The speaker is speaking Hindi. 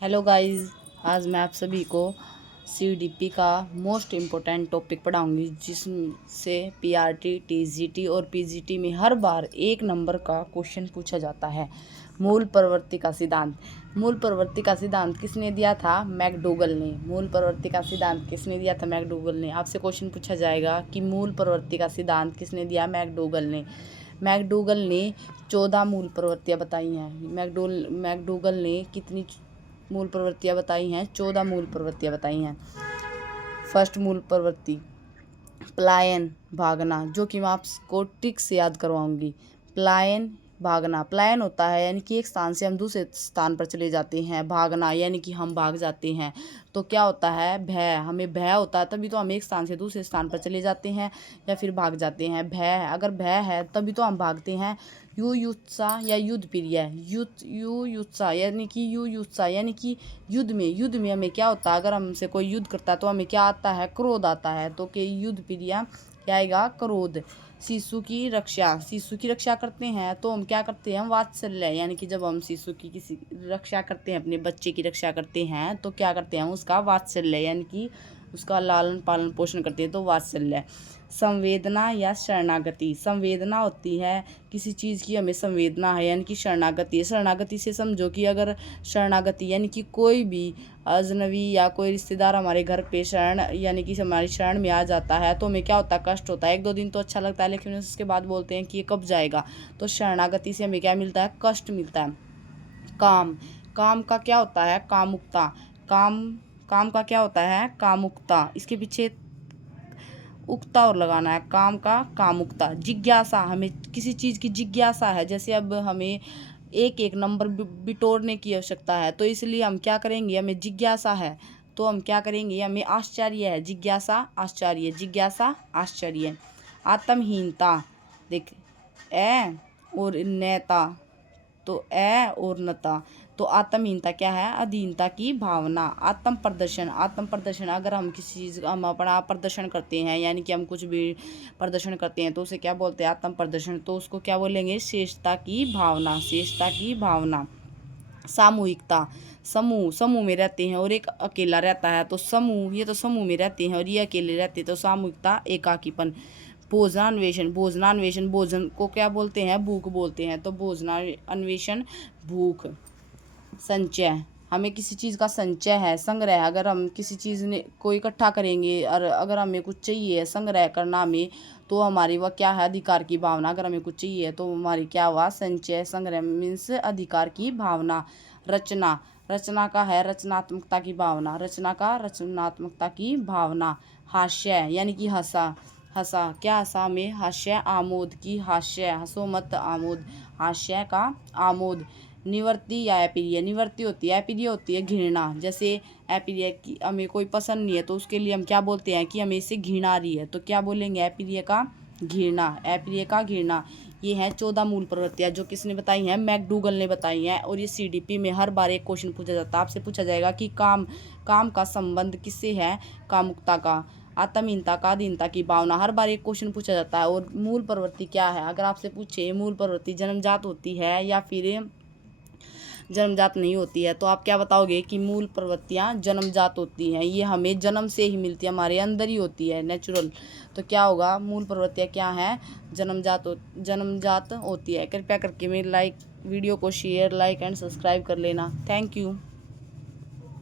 हेलो गाइस, आज मैं आप सभी को सीडीपी का मोस्ट इम्पोर्टेंट टॉपिक पढ़ाऊंगी, जिससे पीआरटी, टीजीटी और पीजीटी में हर बार एक नंबर का क्वेश्चन पूछा जाता है। मूल प्रवृत्ति का सिद्धांत। मूल प्रवृत्ति का सिद्धांत किसने दिया था? मैकडोगल ने। मूल प्रवृत्ति का सिद्धांत किसने दिया था? मैकडोगल ने। आपसे क्वेश्चन पूछा जाएगा कि मूल प्रवृत्ति का सिद्धांत किसने दिया? मैकडोगल ने। मैकडोगल ने 14 मूल प्रवृत्तियाँ बताई हैं। मैकडोगल ने कितनी मूल प्रवृत्तियाँ बताई हैं? 14 मूल प्रवृत्तियाँ बताई हैं। फर्स्ट मूल प्रवृत्ति पलायन, भागना, जो कि मैं आपको ट्रिक से याद करवाऊंगी। पलायन, भागना। पलायन होता है यानी कि एक स्थान से हम दूसरे स्थान पर चले जाते हैं। भागना यानी कि हम भाग जाते हैं। तो क्या होता है? भय। हमें भय होता है तभी तो हम एक स्थान से दूसरे स्थान पर चले जाते हैं या फिर भाग जाते हैं। भय, अगर भय है तभी तो हम भागते हैं। युयुत्सा या युद्ध प्रिय। युयुत्सा यानी कि युद्ध में हमें क्या होता है? अगर हमसे कोई युद्ध करता है तो हमें क्या आता है? क्रोध आता है। तो कि युद्ध प्रिय क्या आएगा? क्रोध। शिशु की रक्षा करते हैं तो हम क्या करते हैं? वात्सल्य। यानी कि जब हम शिशु की किसी रक्षा करते हैं, अपने बच्चे की रक्षा करते हैं तो क्या करते हैं? उसका वात्सल्य, यानी कि उसका लालन पालन पोषण करते हैं, तो वात्सल्य। संवेदना या शरणागति। संवेदना होती है किसी चीज़ की हमें संवेदना है, यानी कि शरणागति है। शरणागति से समझो कि अगर शरणागति यानी कि कोई भी अजनबी या कोई रिश्तेदार हमारे घर पे शरण यानी कि हमारी शरण में आ जाता है तो हमें क्या होता है? कष्ट होता है। 1-2 दिन तो अच्छा लगता है, लेकिन उसके बाद बोलते हैं कि ये कब जाएगा। तो शरणागति से हमें क्या मिलता है? कष्ट मिलता है। काम। काम का क्या होता है? कामुकता। काम का क्या होता है? कामुकता। इसके पीछे उक्ता और लगाना है। काम का कामुकता। जिज्ञासा, हमें किसी चीज़ की जिज्ञासा है। जैसे अब हमें एक एक नंबर बिटोरने की आवश्यकता है, तो इसलिए हम क्या करेंगे? हमें जिज्ञासा है तो हम क्या करेंगे? हमें आश्चर्य है। जिज्ञासा, आश्चर्य। जिज्ञासा, आश्चर्य। आत्महीनता। देख, ए और नैता, तो ए और नता। तो आत्महीनता क्या है? अधीनता की भावना। आत्म प्रदर्शन, अगर हम किसी चीज़ हम अपना प्रदर्शन करते हैं, यानी कि हम कुछ भी प्रदर्शन करते हैं तो उसे क्या बोलते हैं? आत्म प्रदर्शन। तो उसको क्या बोलेंगे? श्रेष्ठता की भावना। सामूहिकता। समूह में रहते हैं और एक अकेला रहता है, तो समूह, ये तो समूह में रहते हैं और ये अकेले रहते हैं, तो सामूहिकता, एकाकीपन। भोजनान्वेषण, भोजन को क्या बोलते हैं? भूख बोलते हैं, तो भोजनान्वेषण, भूख। संचय, हमें किसी चीज़ का संचय है, संग्रह। अगर हम किसी चीज़ ने को इकट्ठा करेंगे और अगर हमें कुछ चाहिए संग्रह करना हमें, तो हमारी वह क्या है? अधिकार की भावना। अगर हमें कुछ चाहिए तो हमारी क्या हुआ? संचय, संग्रह मीन्स अधिकार की भावना। रचना का है रचनात्मकता की भावना। हास्य यानी कि हंसा। क्या हंसा? में हास्य, आमोद की हास्य, हंसो मत, आमोद, हास्य का आमोद। निवृत्ति या अप्रिय। निवृत्ति होती है, अप्रिय होती है घृणा। जैसे अप्रिय की हमें कोई पसंद नहीं है तो उसके लिए हम क्या बोलते हैं? कि हमें इससे घृणा आ रही है, तो क्या बोलेंगे? अप्रिय का घृणा। ये हैं 14 मूल प्रवृत्तियाँ, जो किसने बताई हैं? मैकडूगल ने बताई हैं। और ये सीडीपी में हर बार एक क्वेश्चन पूछा जाता है। आपसे पूछा जाएगा कि काम का संबंध किससे है? कामुकता का। आत्महीनता का, अधीनता की भावना। हर बार एक क्वेश्चन पूछा जाता है। और मूल प्रवृत्ति क्या है? अगर आपसे पूछे मूल प्रवृत्ति जन्मजात होती है या फिर जन्मजात नहीं होती है, तो आप क्या बताओगे? कि मूल प्रवृत्तियाँ जन्मजात होती हैं। ये हमें जन्म से ही मिलती है, हमारे अंदर ही होती है, नेचुरल। तो क्या होगा? मूल प्रवृत्तियाँ क्या हैं? जन्मजात होती है। कृपया करके मेरे वीडियो को शेयर, लाइक एंड सब्सक्राइब कर लेना। Thank you.